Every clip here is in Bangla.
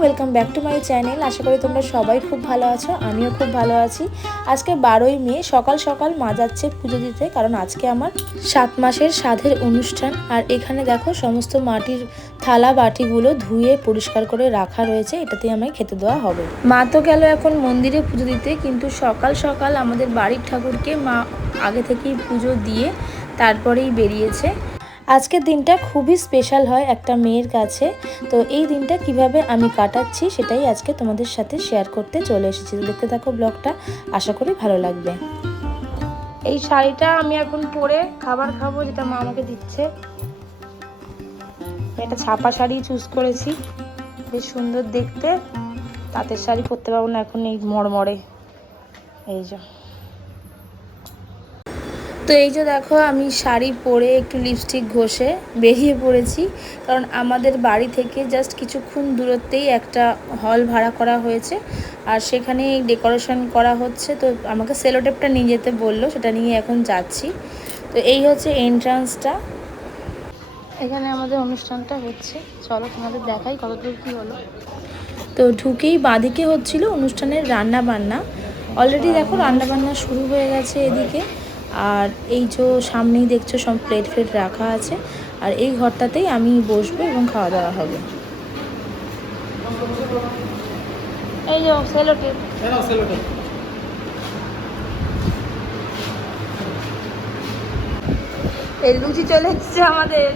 Welcome back to my channel. আশা করি তোমরা সবাই খুব ভালো আছো, আমিও খুব ভালো আছি। আজকে 12ই মে, সকাল সকাল মা যাচ্ছে পুজো দিতে, কারণ আজকে আমার 7 মাসের সাধের অনুষ্ঠান। আর এখানে দেখো সমস্ত মাটির থালা বাটিগুলো ধুয়ে পরিষ্কার করে রাখা রয়েছে, এটাতেই আমায় খেতে দেওয়া হবে। মা তো গেল এখন মন্দিরে পুজো দিতে, কিন্তু সকাল সকাল আমাদের বাড়ির ঠাকুরকে মা আগে থেকেই পুজো দিয়ে তারপরেই বেরিয়েছে। আজকের দিনটা খুবই স্পেশাল হয় একটা মেয়ের কাছে। তো এই দিনটা কিভাবে আমি কাটাচ্ছি সেটাই আজকে তোমাদের সাথে শেয়ার করতে চলে এসেছি। দেখতে থাকো ব্লগটা, আশা করি ভালো লাগবে। এই শাড়িটা আমি এখন পরে খাবার খাবো, যেটা মা আমাকে দিচ্ছে। একটা ছাপা শাড়ি চুজ করেছি, বেশ সুন্দর দেখতে। তাঁতের শাড়ি পরতে পারবো না এখন, এই মড়মড়ে। এই যে তো এই যে দেখো, আমি শাড়ি পরে একটু লিপস্টিক ঘষে বেরিয়ে পড়েছি, কারণ আমাদের বাড়ি থেকে জাস্ট কিছুক্ষণ দূরত্বেই একটা হল ভাড়া করা হয়েছে, আর সেখানে ডেকোরেশন করা হচ্ছে। তো আমাকে সেলোটেপটা নিয়ে যেতে বললো, সেটা নিয়ে এখন যাচ্ছি। তো এই হচ্ছে এন্ট্রান্সটা, এখানে আমাদের অনুষ্ঠানটা হচ্ছে। চলো তোমাদের দেখাই কতদূর কী হলো। তো ঢুকেই বাঁদিকে হচ্ছিল অনুষ্ঠানের রান্না বান্না। অলরেডি দেখো রান্না বান্না শুরু হয়ে গেছে এদিকে। আর এই যে সামনেই দেখছো সব প্লেট ফ্লেট রাখা আছে, আর এই ঘরটাতেই আমি বসবো এবং খাওয়া দাওয়া হবে। এই যে সেলোটেপ, এই লুচি চলে এসছে আমাদের।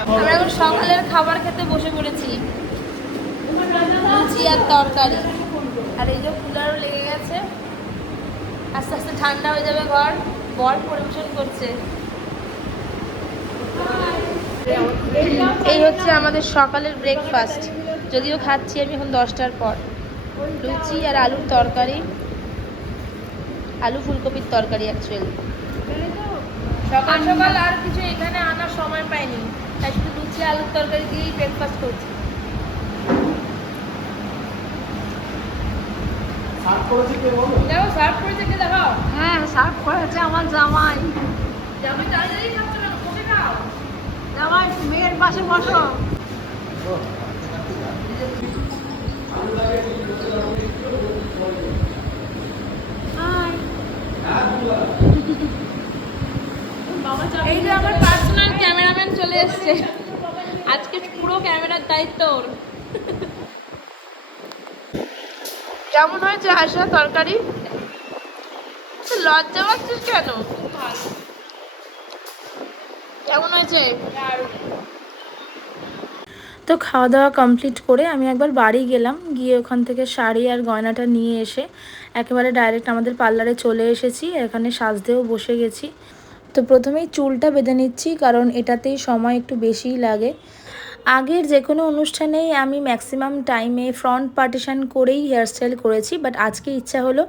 আমরা এখন সকালের খাবার খেতে বসে পড়েছি, লুচি আর তরকারি। আর এই যে কুলারও লেগে গেছে, আস্তে আস্তে ঠান্ডা হয়ে যাবে ঘর। বর পরিবেশন করছে। এই হচ্ছে আমাদের সকালের ব্রেকফাস্ট, যদিও খাচ্ছি আমি এখন 10টার পর। লুচি আর আলুর তরকারি, আলু ফুলকপির তরকারি অ্যাকচুয়ালি। সকাল সকাল আর কিছু এখানে আনার সময় পাইনি, তাই শুধু লুচি আলুর তরকারি দিয়েই ব্রেকফাস্ট করছি। দেখো সার্ভ করেছে কে, দেখাও। হ্যাঁ, সার্ভ করেছে আমার জামাই। জামাই দাঁড়িয়ে খাচ্ছ না, বসে খাও। জামাই মেয়ের পাশে বসো। এই যে আমার পার্সোনাল ক্যামেরাম্যান চলে এসেছে, আজকে পুরো ক্যামেরার দায়িত্ব ওর। কেমন হয়েছে আশা তরকারি? লজ্জা পাচ্ছিস কেন? কেমন হয়েছে? তো খাওয়া দাওয়া কমপ্লিট করে আমি একবার বাড়ি গেলাম, গিয়ে ওখান থেকে শাড়ি আর গয়নাটা নিয়ে এসে একেবারে ডাইরেক্ট আমাদের পার্লারে চলে এসেছি। এখানে সাজতেও বসে গেছি। তো প্রথমেই চুলটা বেঁধে নিচ্ছি, কারণ এটাতেই সময় একটু বেশিই লাগে। আগের যে কোনো অনুষ্ঠানেই আমি ম্যাক্সিমাম টাইমে ফ্রন্ট পার্টিশান করেই হেয়ারস্টাইল করেছি, বাট আজকে ইচ্ছা হলো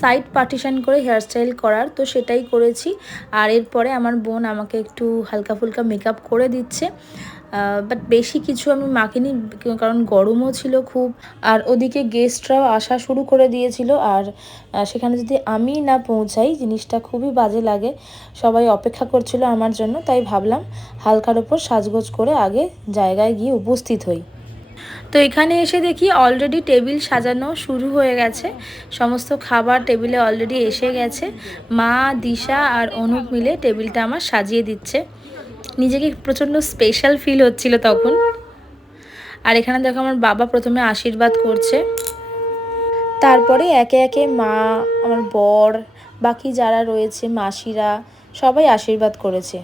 সাইড পার্টিশান করে হেয়ারস্টাইল করার, তো সেটাই করেছি। আর এরপরে আমার বোন আমাকে একটু হালকা ফুলকা মেকআপ করে দিচ্ছে, বাট বেশি কিছু আমি মাখিনি, কারণ গরমও ছিল খুব। আর ওদিকে গেস্টরাও আসা শুরু করে দিয়েছিল, আর সেখানে যদি আমি না পৌঁছাই জিনিসটা খুবই বাজে লাগে। সবাই অপেক্ষা করছিল আমার জন্য, তাই ভাবলাম হালকার ওপর সাজগোজ করে আগে জায়গায় গিয়ে উপস্থিত হই। তো এখানে এসে দেখি অলরেডি টেবিল সাজানো শুরু হয়ে গেছে, সমস্ত খাবার টেবিলে অলরেডি এসে গেছে। মা, দিশা আর অনুপ মিলে টেবিলটা আমার সাজিয়ে দিচ্ছে। নিজেকে প্রচণ্ড স্পেশাল ফিল হচ্ছিল তখন। আর এখানে দেখো আমার বাবা প্রথমে আশীর্বাদ করছে, তারপরে একে একে মা, আমার বর, বাকি যারা রয়েছে মাসিরা সবাই আশীর্বাদ করেছে।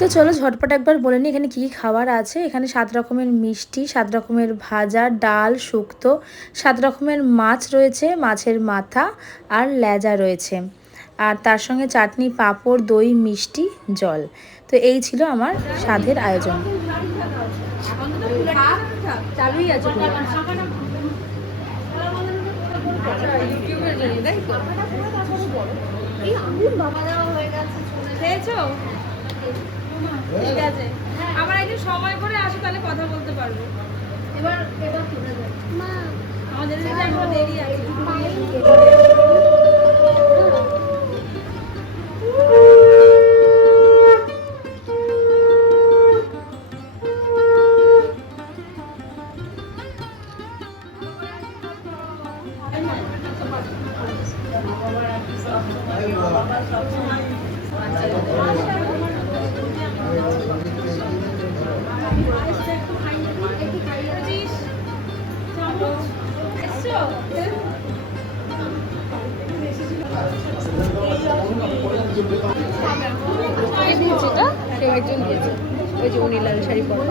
তো চলো ঝটপট একবার বলে নিই এখানে কী কী খাবার আছে। এখানে 7 রকমের মিষ্টি, 7 রকমের ভাজা, ডাল, শুক্তো, 7 রকমের মাছ রয়েছে, মাছের মাথা আর লেজা রয়েছে, আর তার সঙ্গে চাটনি, পাঁপড়, দই, মিষ্টি, জল। তো এই ছিল আমার স্বাদের আয়োজন। চালুই আছে খেয়েছো? ঠিক আছে। সময় করে আসো, তাহলে কথা বলতে পারবো। এবার এবার চলে যাবে মা, আমাদের এখনো দেরি আছে। কেউ একজন দিয়েছে, ওই যে উনি লাল শাড়ি পরা।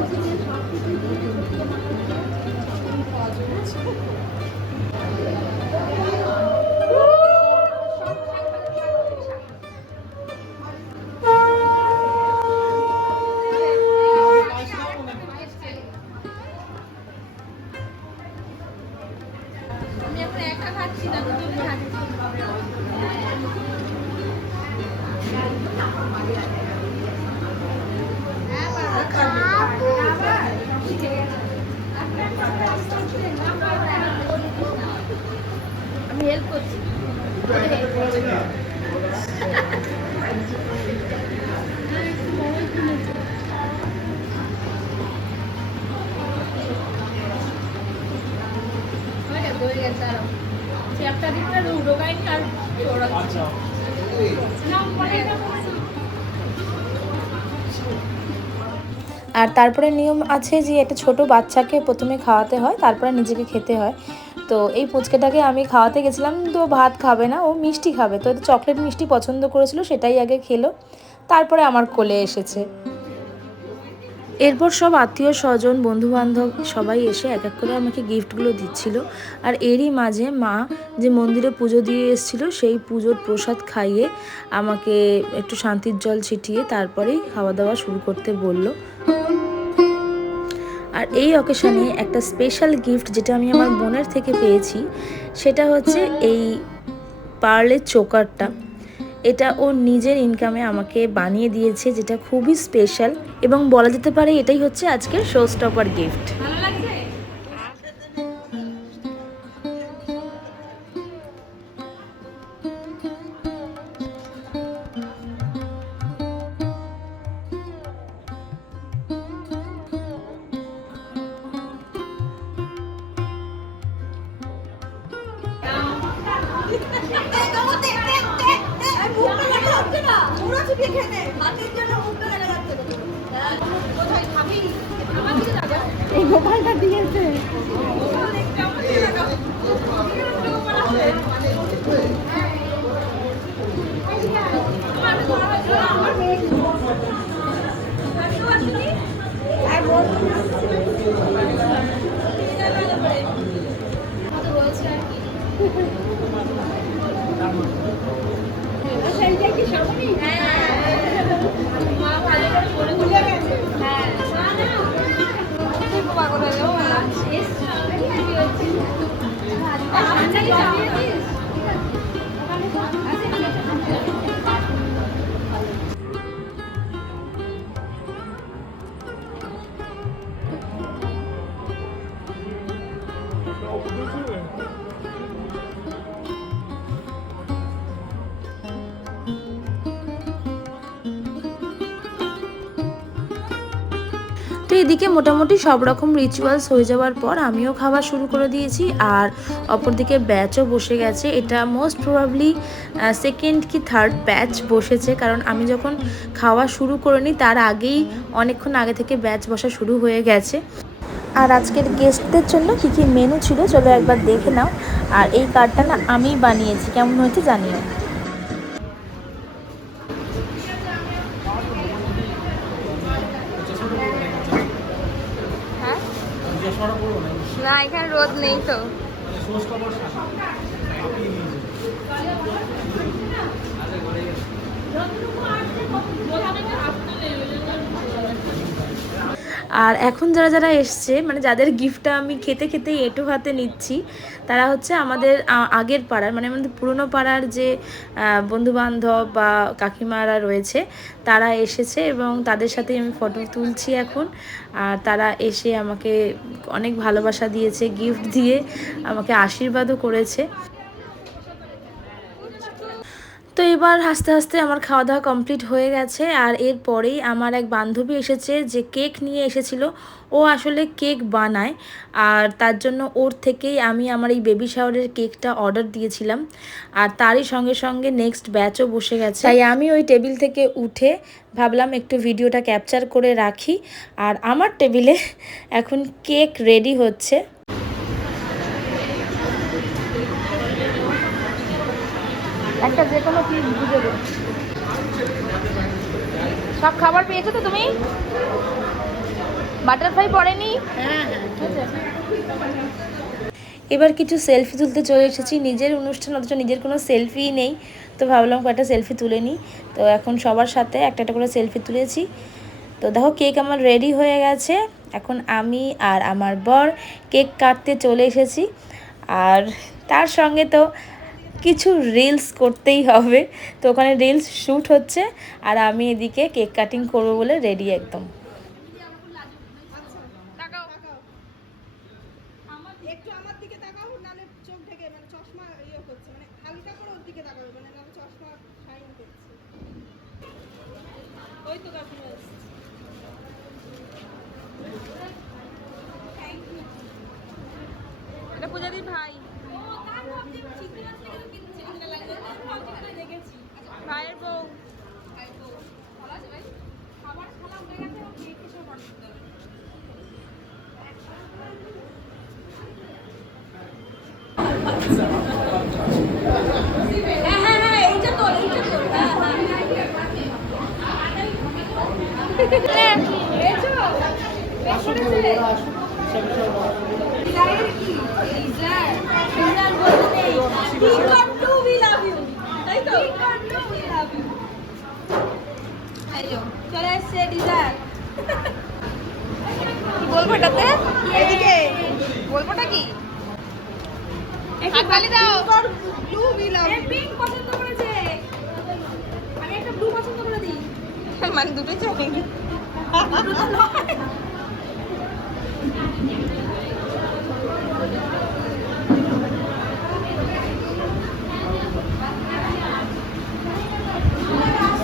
আমি এখন একা খাচ্ছি না, দুটো খাচ্ছি। আমি হেল্প করছি। চ্যাপটা দিকটা ঢোকায়নি আর আর তারপরে নিয়ম আছে যে একটা ছোট বাচ্চাকে প্রথমে খাওয়াতে হয়, তারপরে নিজেকে খেতে হয়। তো এই পুচকেটাকে আমি খাওয়াতে গেছিলাম, তো ভাত খাবে না, ও মিষ্টি খাবে, তো চকলেট মিষ্টি পছন্দ করেছিল, সেটাই আগে খেলো, তারপরে আমার কোলে এসেছে। এরপর সব আত্মীয় স্বজন বন্ধুবান্ধব সবাই এসে এক এক করে আমাকে গিফটগুলো দিচ্ছিল। আর এরই মাঝে মা যে মন্দিরে পুজো দিয়ে এসেছিল, সেই পুজোর প্রসাদ খাইয়ে আমাকে একটু শান্তির জল ছিটিয়ে তারপরেই খাওয়া দাওয়া শুরু করতে বলল। আর এই অকেশনে একটা স্পেশাল গিফট যেটা আমি আমার বোনের থেকে পেয়েছি, সেটা হচ্ছে এই পার্লের চোকারটা। এটা ও নিজের ইনকামে আমাকে বানিয়ে দিয়েছে, যেটা খুবই স্পেশাল এবং বলা যেতে পারে এটাই হচ্ছে আজকের শো স্টপার গিফট। এই গোপালটা দিয়েছে। তো এদিকে মোটামুটি সব রকম রিচুয়ালস হয়ে যাওয়ার পর আমিও খাওয়া শুরু করে দিয়েছি, আর অপরদিকে ব্যাচও বসে গেছে। এটা মোস্ট প্রবাবলি সেকেন্ড কি থার্ড ব্যাচ বসেছে, কারণ আমি যখন খাওয়া শুরু করে নিই তার আগেই অনেকক্ষণ আগে থেকে ব্যাচ বসা শুরু হয়ে গেছে। আর আজকের গেস্টদের জন্য কী কী মেনু ছিল চলো একবার দেখে নাও। আর এই কার্ডটা না আমিই বানিয়েছি, কেমন হয়েছে জানিও। না এখানে রোদ নেই তো। আর এখন যারা যারা এসছে মানে যাদের গিফটটা আমি খেতে খেতে এঁটো হাতে নিচ্ছি, তারা হচ্ছে আমাদের আগের পাড়ার মানে আমাদের পুরনো পাড়ার যে বন্ধুবান্ধব বা কাকিমারা রয়েছে তারা এসেছে এবং তাদের সাথে আমি ফটো তুলছি এখন। আর তারা এসে আমাকে অনেক ভালোবাসা দিয়েছে, গিফট দিয়ে আমাকে আশীর্বাদও করেছে। তো এবার আস্তে আস্তে আমার খাওয়া দাওয়া কমপ্লিট হয়ে গেছে। আর এরপরেই আমার এক বান্ধবী এসেছে যে কেক নিয়ে এসেছিল। ও আসলে কেক বানায়, আর তার জন্য ওর থেকেই আমি আমার এই বেবি শাওয়ারের কেকটা অর্ডার দিয়েছিলাম। আর তারই সঙ্গে সঙ্গে নেক্সট ব্যাচও বসে গেছে, তাই আমি ওই টেবিল থেকে উঠে ভাবলাম একটু ভিডিওটা ক্যাপচার করে রাখি। আর আমার টেবিলে এখন কেক রেডি হচ্ছে। একটা যে কোনো পিস বুঝে দেবো। সব খাবার পেয়েছো তো তুমি? বাটারফ্লাই পড়েনি? এবার কিছু সেলফি তুলতে চলে এসেছি। নিজের অনুষ্ঠান অথচ নিজের কোনো সেলফিই নেই, তো ভাবলাম কয়েকটা সেলফি তুলে নিই। তো এখন সবার সাথে একটা একটা করে সেলফি তুলেছি। তো দেখো কেক আমার রেডি হয়ে গেছে। এখন আমি আর আমার বর কেক কাটতে চলে এসেছি। আর তার সঙ্গে তো কিছু রিলস করতেই হবে, তো ওখানে রিলস শ্যুট হচ্ছে আর আমি এদিকে কেক কাটিং করবো বলে রেডি একদম। একটু আমার দিকে তাকাও, নালে চোখ ঢেকে মানে চশমা ইয়ে করছে, মানে হালকা করে ওর দিকে তাকাবে, মানে নালে চশমা শাইন করছে। ওই তো কাকিমা এটা পূজাদির ভাই। ভাইয়ের বউ। চলে এসছে ডিজার। কি বলবো এটাতে? এদিকে বলবোটা কি? হাততালি দাও। Blue we love you. Pink পছন্দ করেছে। আমি একটা ব্লু পছন্দ করে দিই। মানে দুটো চাই।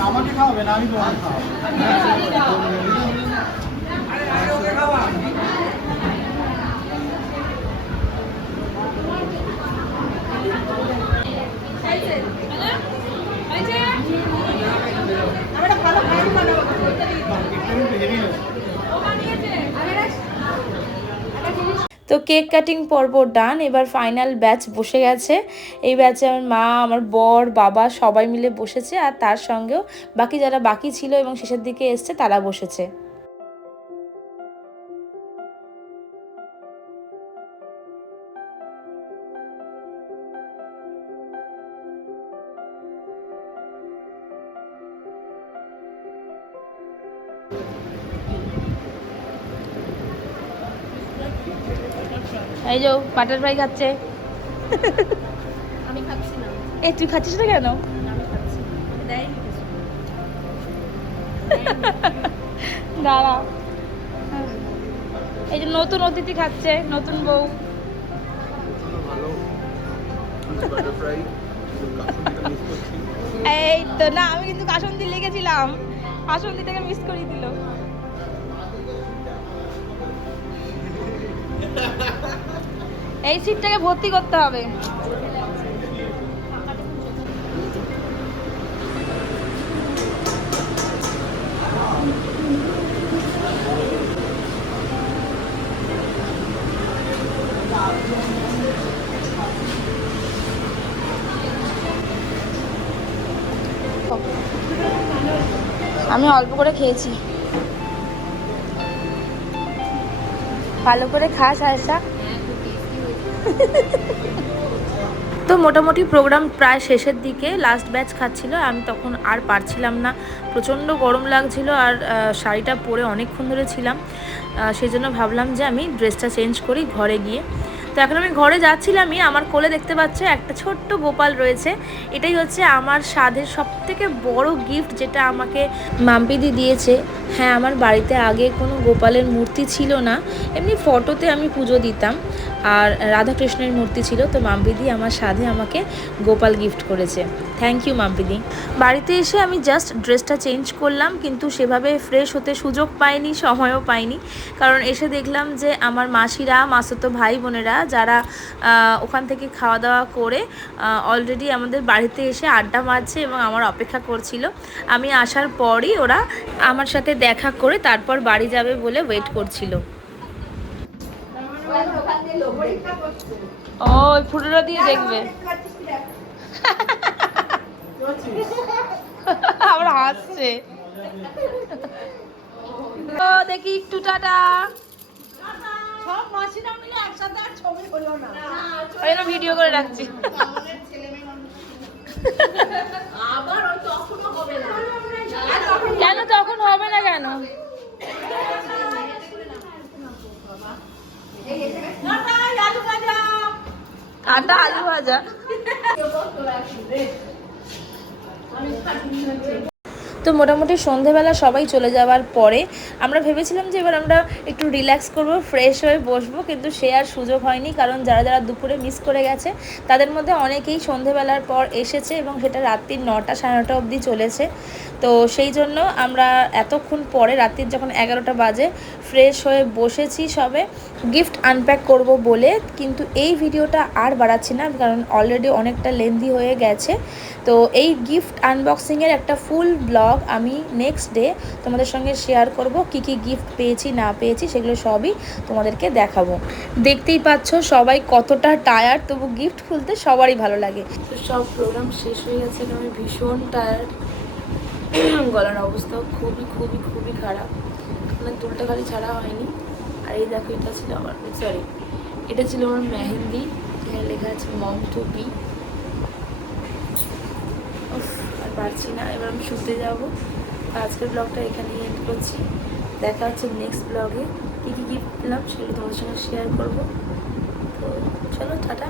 আমাকে খাওয়াবে না, আমি তোমাকে খাওয়াবো। তো কেক কাটিং পর্ব ডান, এবার ফাইনাল ব্যাচ বসে গেছে। এই ব্যাচে আমার মা, আমার বর, বাবা সবাই মিলে বসেছে, আর তার সঙ্গেও বাকি যারা বাকি ছিল এবং শেষের দিকে এসছে তারা বসেছে। এই যে বাটারফ্লাই খাচ্ছে। আমি খাচ্ছি না। এই তুই খাচ্ছিস না কেন? আমি খাচ্ছি। দেয়নি কিছু। দাঁড়া, এই যে নতুন অতিথি খাচ্ছে, নতুন বউ। এই তো না, আমি কিন্তু কাসন্দি লেগেছিলাম, কাসন্দিটাকে মিস করে দিল। এই সিটটাকে ভর্তি করতে হবে। আমি অল্প করে খেয়েছি। ভালো করে খাস আয়সা। তো মোটামুটি প্রোগ্রাম প্রায় শেষের দিকে, লাস্ট ব্যাচ খাচ্ছিল। আমি তখন আর পারছিলাম না, প্রচণ্ড গরম লাগছিল আর শাড়িটা পরে অনেকক্ষণ ধরে ছিলাম, সেই জন্য ভাবলাম যে আমি ড্রেসটা চেঞ্জ করি ঘরে গিয়ে। তো এখন আমি ঘরে যাচ্ছিলামই, আমার কোলে দেখতে পাচ্ছ একটা ছোট্ট গোপাল রয়েছে। এটাই হচ্ছে আমার স্বাদের সবথেকে বড় গিফট, যেটা আমাকে মাম্পিদি দিয়েছে। হ্যাঁ, আমার বাড়িতে আগে কোনো গোপালের মূর্তি ছিল না, এমনি ফটোতে আমি পুজো দিতাম, আর রাধাকৃষ্ণের মূর্তি ছিল। তো মাম্পিদি আমার সাধে আমাকে গোপাল গিফট করেছে। থ্যাংক ইউ মাম্পিদি। বাড়িতে এসে আমি জাস্ট ড্রেসটা চেঞ্জ করলাম, কিন্তু সেভাবে ফ্রেশ হতে সুযোগ পাইনি, সময়ও পাইনি, কারণ এসে দেখলাম যে আমার মাসিরা, মাসুতো ভাই বোনেরা যারা ওখান থেকে খাওয়া দাওয়া করে অলরেডি আমাদের বাড়িতে এসে আড্ডা মারছে এবং আমার অপেক্ষা করছিল। আমি আসার পরই ওরা আমার সাথে দেখা করে তারপর বাড়ি যাবে বলে ওয়েট করছিল। ও ফুটোটা দিয়ে দেখবে, আবার হাসছে। ও দেখি একটু টাটা। সব মাসিরা মিলে একসাথে আর ছবি হলো না। ভিডিও করে রাখছি। আবার ওই তখনও হবে না। কেন তখন হবে না কেন? কাটা আলু ভাজা। তো মোটামুটি সন্ধেবেলা সবাই চলে যাওয়ার পরে আমরা ভেবেছিলাম যে এবার আমরা একটু রিল্যাক্স করব, ফ্রেশ হয়ে বসবো, কিন্তু সে আর সুযোগ হয়নি, কারণ যারা যারা দুপুরে মিস করে গেছে তাদের মধ্যে অনেকেই সন্ধেবেলার পর এসেছে এবং সেটা রাত্রির 9টা সাড়ে 9টা অবধি চলেছে। তো সেই জন্য আমরা এতক্ষণ পরে রাত্রির যখন 11টা বাজে ফ্রেশ হয়ে বসেছি সবে গিফট আনপ্যাক করব বলে। কিন্তু এই ভিডিওটা আর বাড়াচ্ছি না, কারণ অলরেডি অনেকটা লেন্দি হয়ে গেছে। তো এই গিফট আনবক্সিংয়ের একটা ফুল ব্লগ আমি নেক্সট ডে তোমাদের সঙ্গে শেয়ার করব, কি কি গিফট পেয়েছি না পেয়েছি সেগুলো সবই তোমাদেরকে দেখাবো। দেখতেই পাচ্ছ সবাই কতটা টায়ার্ড, তবু গিফট খুলতে সবারই ভালো লাগে। তো সব প্রোগ্রাম শেষ হয়ে গেছে, আমি ভীষণ টায়ার্ড, গলার অবস্থা খুবই খুবই খুবই খারাপ, মানে দুলটা খালি ছাড়া হয়নি। আর এই দেখো, এটা ছিল আমার, সরি এটা ছিল আমার মেহেন্দি, এখানে লেখা আছে মম টু বি। আর পারছি না, এবার আমি শুতে যাবো। আজকের ব্লগটা এখানেই এন্ড করছি, দেখা হচ্ছে নেক্সট ব্লগে। কী কী গিফট পেলাম সেগুলো তোমাদের সঙ্গে শেয়ার করবো। তো চলো টাটা,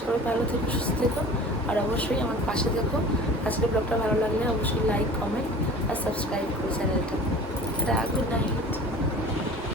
সবাই ভালো থেকো, সুস্থ থেকো, আর অবশ্যই আমার পাশে থেকো। আজকের ব্লগটা ভালো লাগলে অবশ্যই লাইক, কমেন্ট আর সাবস্ক্রাইব করো চ্যানেলটা। এটা গুড নাইট।